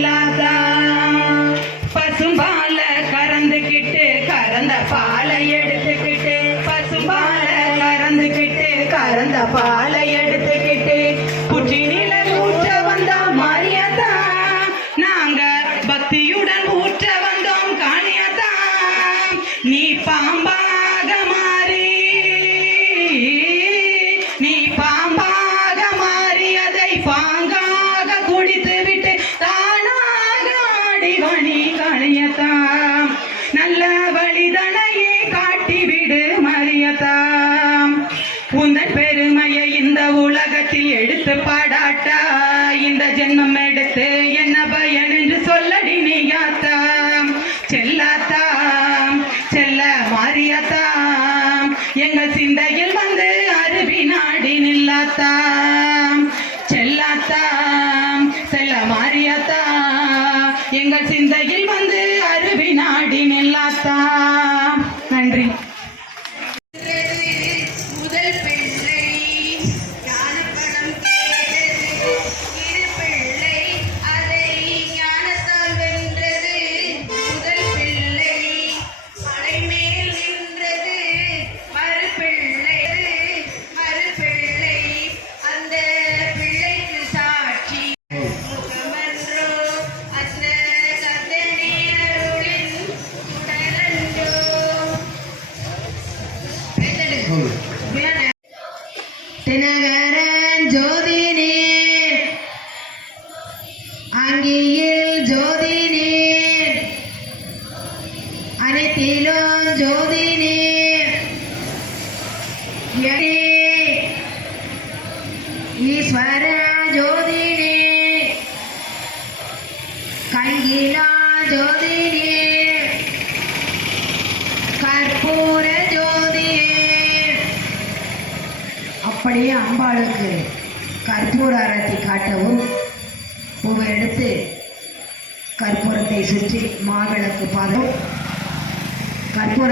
la la ஜென்மம் எடுத்து என்ன பயன் என்று சொல்லடி நீயாத்தாம் செல்லாத்தாம் செல்ல மாறியாத்தாம். எங்கள் சிந்தையில் வந்து அருவி நாடி நில்லாத்தாம். தினகரன் ஜோதினே அங்கியில் ஜோதினே அனைத்திலும் ஜோதினே. ஈஸ்வர ஜோதினே கங்கிலா ஜோதினே. அப்படியே அம்பாளுக்கு கற்பூர அரத்தி காட்டவும் ஒரு எடுத்து கற்பூரத்தை சுற்றி மாவிளக்கு பாதம். கற்பூர